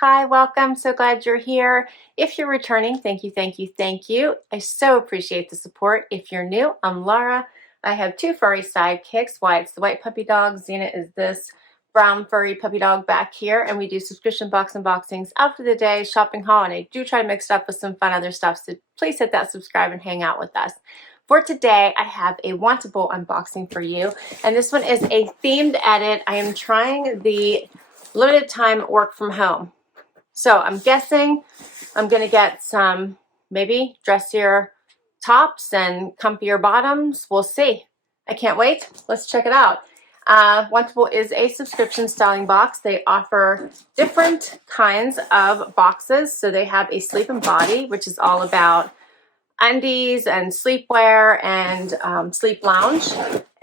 Hi, welcome. So glad you're here. If you're returning, thank you, thank you, thank you. I so appreciate the support. If you're new, I'm Laura. I have two furry sidekicks. Wyatt's the white puppy dog. Xena is this brown furry puppy dog back here. And we do subscription box unboxings after the day, shopping haul, and I do try to mix it up with some fun other stuff. So please hit that subscribe and hang out with us. For today, I have a Wantable unboxing for you. And this one is a themed edit. I am trying the limited time work from home. So I'm guessing I'm going to get some maybe dressier tops and comfier bottoms. We'll see. I can't wait. Let's check it out. Wantable is a subscription styling box. They offer different kinds of boxes. So they have a sleep and body, which is all about undies and sleepwear and sleep lounge.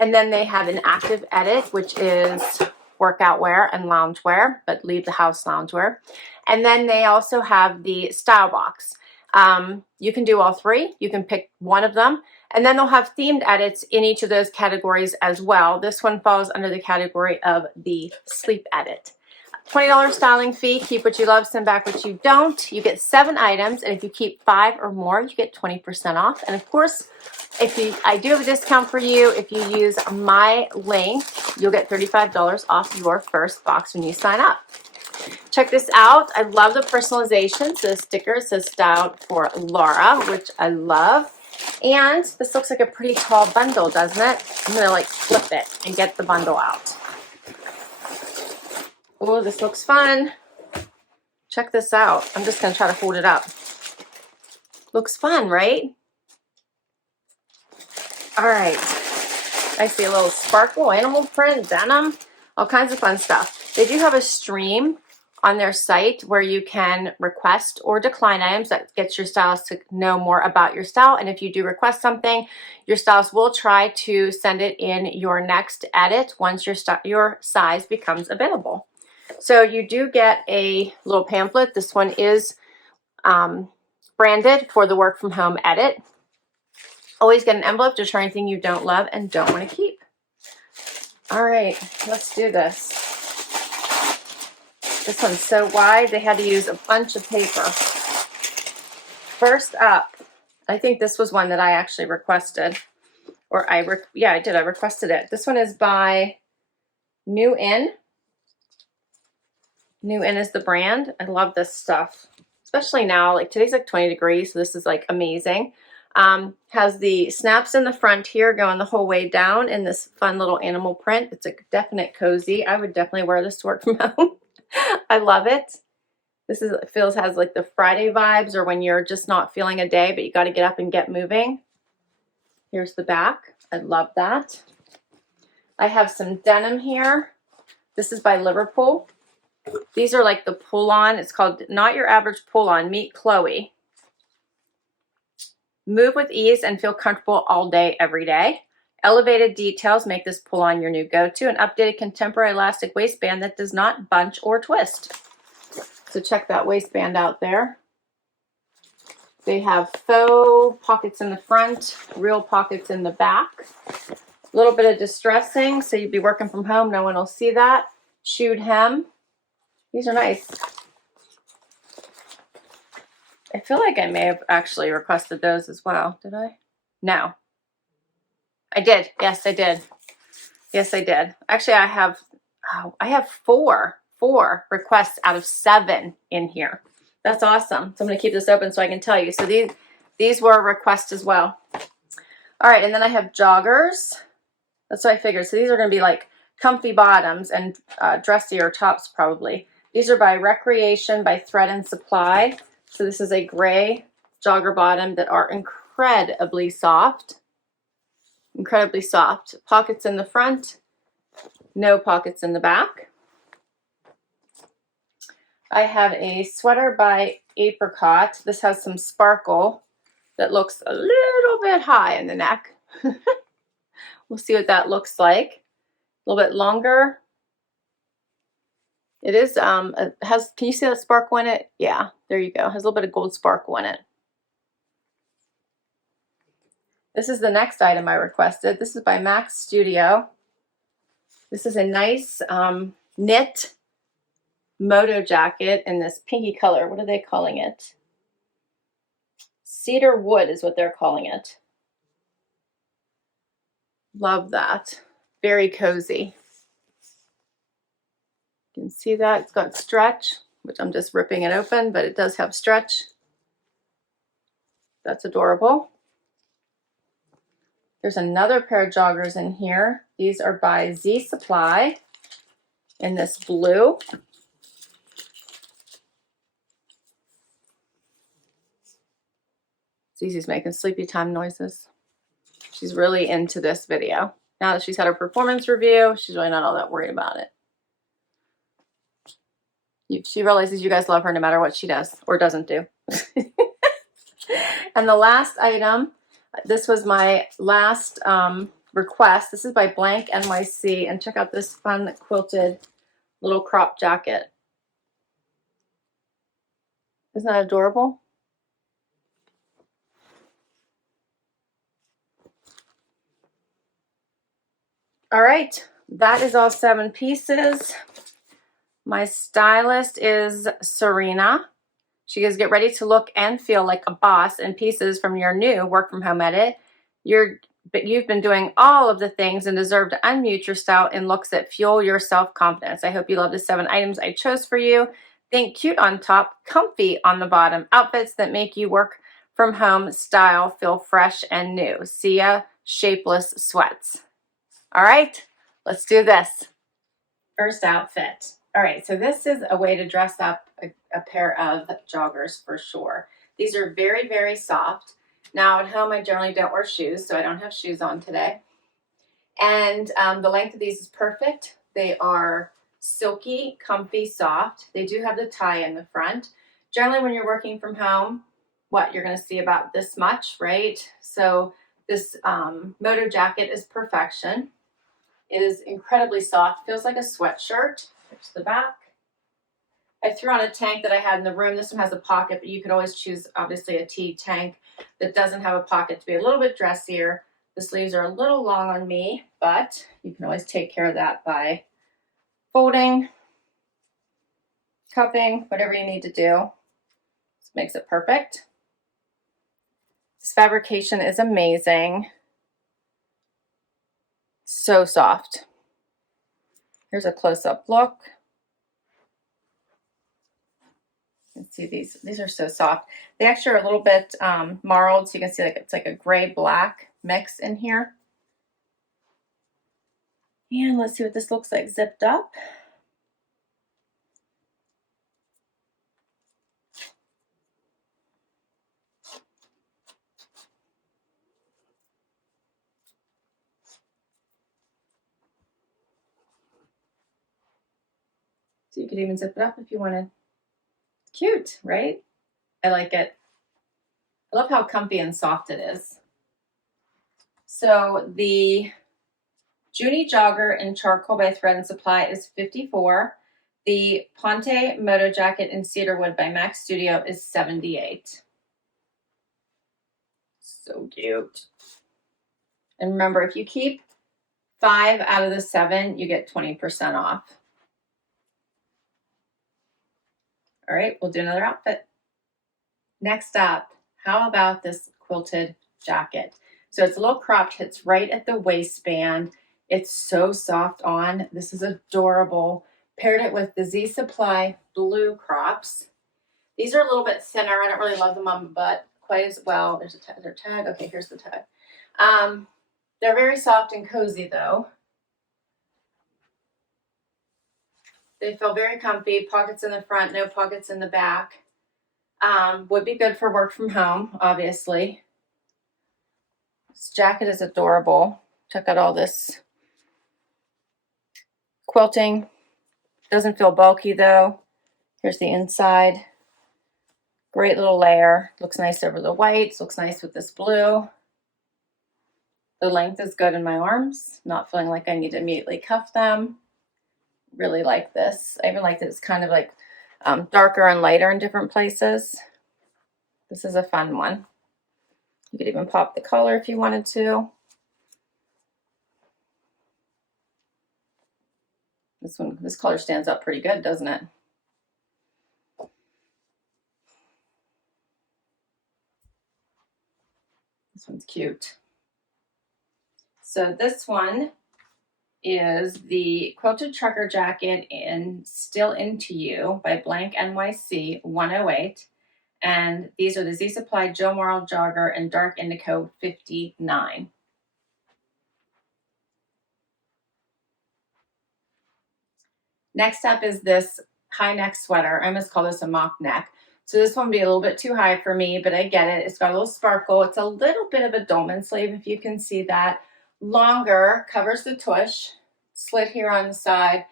And then they have an active edit, which is workout wear and lounge wear, but leave the house lounge wear. And then they also have the style box. You can do all three. You can pick one of them. And then they'll have themed edits in each of those categories as well. This one falls under the category of the sleep edit. $20 styling fee. Keep what you love, send back what you don't. You get 7 items, and if you keep 5 or more, you get 20% off. And of course, I do have a discount for you. If you use my link, you'll get $35 off your first box when you sign up. Check this out. I love the personalization. So the sticker says styled for Laura, which I love. And this looks like a pretty tall bundle, doesn't it? I'm going to like flip it and get the bundle out. Oh, this looks fun. Check this out. I'm just going to try to hold it up. Looks fun, right? All right. I see a little sparkle, animal print, denim, all kinds of fun stuff. They do have a stream on their site where you can request or decline items. That gets your stylist to know more about your style. And if you do request something, your stylist will try to send it in your next edit once your size becomes available. So you do get a little pamphlet. This one is branded for the work from home edit. Always get an envelope to try anything you don't love and don't want to keep. All right, let's do this. This one's so wide, they had to use a bunch of paper. First up, I think this was one that I actually requested. Or yeah, I did. I requested it. This one is by New In. New In is the brand. I love this stuff, especially now. Like today's like 20 degrees, so this is like amazing. Has the snaps in the front here going the whole way down in this fun little animal print. It's a definite cozy. I would definitely wear this to work from home. I love it. This is has like the Friday vibes, or when you're just not feeling a day, but you got to get up and get moving. Here's the back. I love that. I have some denim here. This is by Liverpool. These are like the pull-on. It's called Not Your Average Pull-On. Meet Chloe. Move with ease and feel comfortable all day, every day. Elevated details make this pull-on your new go-to. An updated contemporary elastic waistband that does not bunch or twist. So check that waistband out there. They have faux pockets in the front, real pockets in the back. A little bit of distressing, so you'd be working from home. No one will see that. Shoed hem. These are nice. I feel like I may have actually requested those as well. Did I? No. I did. Yes, I did. Yes, I did. Actually, I have four requests out of 7 in here. That's awesome. So I'm going to keep this open so I can tell you. So these were requests as well. All right, and then I have joggers. That's what I figured. So these are going to be like comfy bottoms and dressier tops probably. These are by Recreation by Thread and Supply. So this is a gray jogger bottom that are incredibly soft. Incredibly soft. Pockets in the front, no pockets in the back. I have a sweater by Apricot. This has some sparkle that looks a little bit high in the neck. We'll see what that looks like. A little bit longer. It is, it has, can you see the sparkle in it? Yeah, there you go. It has a little bit of gold sparkle in it. This is the next item I requested. This is by Max Studio. This is a nice knit Moto jacket in this pinky color. What are they calling it? Cedar wood is what they're calling it. Love that. Very cozy. You can see that it's got stretch, which I'm just ripping it open, but it does have stretch. That's adorable. There's another pair of joggers in here. These are by Z Supply in this blue. Zizi's making sleepy time noises. She's really into this video. Now that she's had her performance review, she's really not all that worried about it. She realizes you guys love her no matter what she does or doesn't do. And the last item, this was my last request. This is by Blank NYC, and check out this fun quilted little crop jacket. Isn't that adorable? All right, that is all 7 pieces. My stylist is Serena. She goes, get ready to look and feel like a boss in pieces from your new work from home edit. You've been doing all of the things and deserve to unmute your style in looks that fuel your self-confidence. I hope you love the 7 items I chose for you. Think cute on top, comfy on the bottom. Outfits that make you work from home style feel fresh and new. See ya, shapeless sweats. All right, let's do this. First outfit. All right, so this is a way to dress up a pair of joggers for sure. These are very, very soft. Now at home, I generally don't wear shoes, so I don't have shoes on today. And the length of these is perfect. They are silky, comfy, soft. They do have the tie in the front. Generally, when you're working from home, you're gonna see about this much, right? So this Moto jacket is perfection. It is incredibly soft, feels like a sweatshirt. Here's the back. I threw on a tank that I had in the room. This one has a pocket, but you could always choose, obviously, a tee tank that doesn't have a pocket to be a little bit dressier. The sleeves are a little long on me, but you can always take care of that by folding, cupping, whatever you need to do. This makes it perfect. This fabrication is amazing. So soft. Here's a close-up look. You can see these are so soft. They actually are a little bit marled, so you can see it's like a gray-black mix in here. And let's see what this looks like zipped up. So you could even zip it up if you wanted. Cute, right? I like it. I love how comfy and soft it is. So the Junie Jogger in charcoal by Thread and Supply is $54. The Ponte Moto jacket in cedarwood by Mac Studio is $78. So cute. And remember, if you keep 5 out of the 7, you get 20% off. All right, we'll do another outfit. Next up, how about this quilted jacket? So it's a little cropped, hits right at the waistband. It's so soft on. This is adorable. Paired it with the Z Supply blue crops. These are a little bit thinner. I don't really love them on the butt quite as well. There's their tag. Okay, here's the tag. They're very soft and cozy though. They feel very comfy. Pockets in the front, no pockets in the back. Would be good for work from home, obviously. This jacket is adorable. Check out all this quilting. Doesn't feel bulky though. Here's the inside. Great little layer. Looks nice over the whites. Looks nice with this blue. The length is good in my arms. Not feeling like I need to immediately cuff them. Really like this. I even like that it's kind of like darker and lighter in different places. This is a fun one. You could even pop the color if you wanted to. This color stands up pretty good, doesn't it? This one's cute. So this one is the Quilted Trucker Jacket in Still Into You by Blank NYC 108. And these are the Z Supply Joe Marled Jogger and Dark Indigo 59. Next up is this high neck sweater. I almost call this a mock neck. So this one would be a little bit too high for me, but I get it. It's got a little sparkle. It's a little bit of a dolman sleeve, if you can see that. Longer, covers the tush, slit here on the side,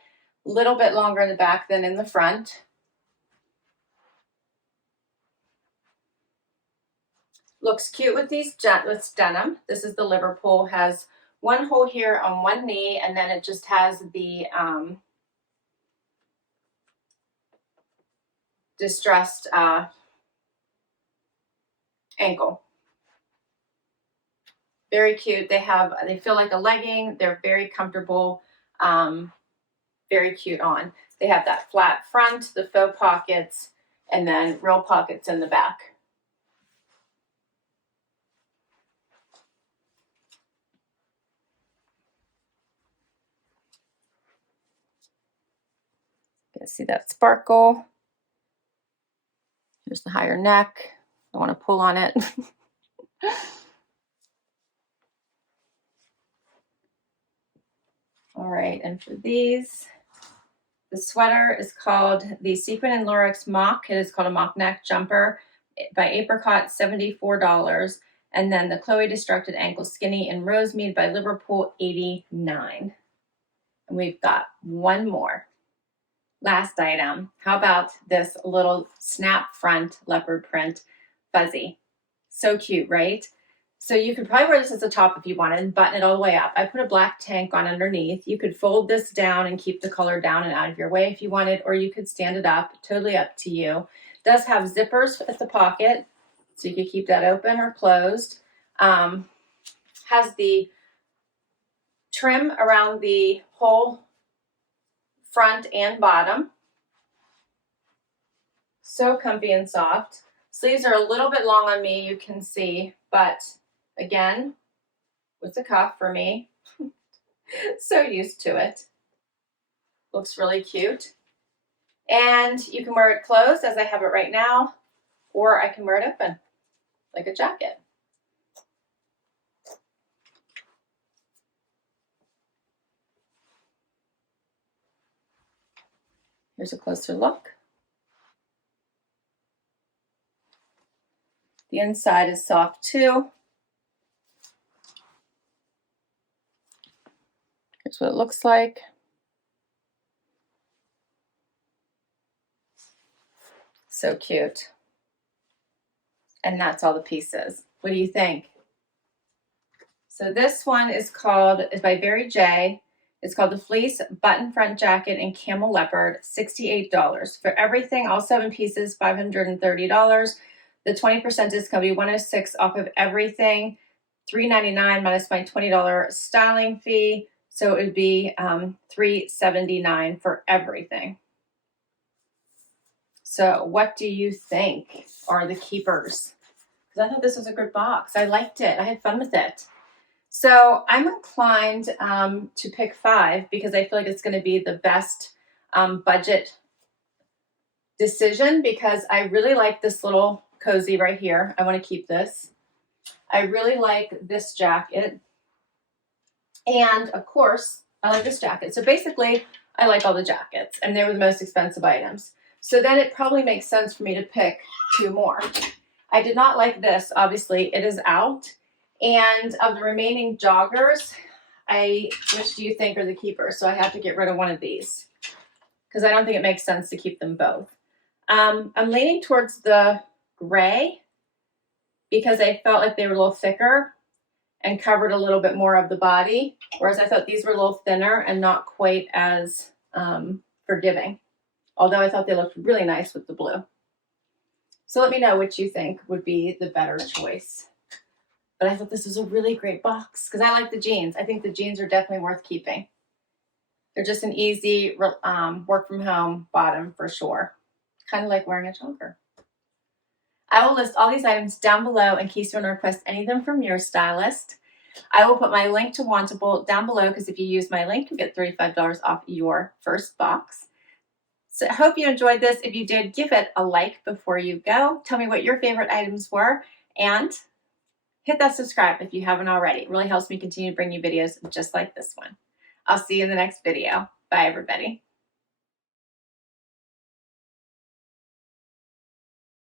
a little bit longer in the back than in the front. Looks cute with these with denim. This is the Liverpool, has one hole here on one knee, and then it just has the distressed ankle. Very cute. They feel like a legging. They're very comfortable, very cute on. They have that flat front, the faux pockets, and then real pockets in the back. You can see that sparkle. Here's the higher neck. I want to pull on it. All right, and for these, the sweater is called the Sequin and Lurex Mock. It is called a mock neck jumper by Apricot, $74. And then the Chloe Destructed Ankle Skinny in Rosemead by Liverpool, $89. And we've got one more. Last item. How about this little snap front leopard print fuzzy? So cute, right? So you could probably wear this as a top if you wanted and button it all the way up. I put a black tank on underneath. You could fold this down and keep the color down and out of your way if you wanted, or you could stand it up, totally up to you. It does have zippers at the pocket, so you could keep that open or closed. Has the trim around the whole front and bottom. So comfy and soft. Sleeves are a little bit long on me, you can see, but again, with the cuff for me. So used to it. Looks really cute. And you can wear it closed as I have it right now, or I can wear it open like a jacket. Here's a closer look. The inside is soft too. Here's what it looks like. So cute. And that's all the pieces. What do you think? So this one is by Barry J. It's called the Fleece Button Front Jacket in Camel Leopard, $68. For everything, all 7 pieces, $530. The 20% discount will be $106 off of everything, $399 minus my $20 styling fee. So it would be $379 for everything. So what do you think are the keepers? Because I thought this was a good box. I liked it. I had fun with it. So I'm inclined to pick 5 because I feel like it's going to be the best budget decision, because I really like this little cozy right here. I want to keep this. I really like this jacket. And of course, I like this jacket. So basically, I like all the jackets, and they were the most expensive items. So then it probably makes sense for me to pick 2 more. I did not like this. Obviously, it is out. And of the remaining joggers, which do you think are the keepers? So I have to get rid of one of these because I don't think it makes sense to keep them both. I'm leaning towards the gray because I felt like they were a little thicker and covered a little bit more of the body, whereas I thought these were a little thinner and not quite as forgiving, although I thought they looked really nice with the blue. So let me know what you think would be the better choice. But I thought this was a really great box because I like the jeans. I think the jeans are definitely worth keeping. They're just an easy work from home bottom for sure. Kind of like wearing a jogger. I will list all these items down below in case you want to request any of them from your stylist. I will put my link to Wantable down below because if you use my link, you get $35 off your first box. So I hope you enjoyed this. If you did, give it a like before you go. Tell me what your favorite items were and hit that subscribe if you haven't already. It really helps me continue to bring you videos just like this one. I'll see you in the next video. Bye, everybody.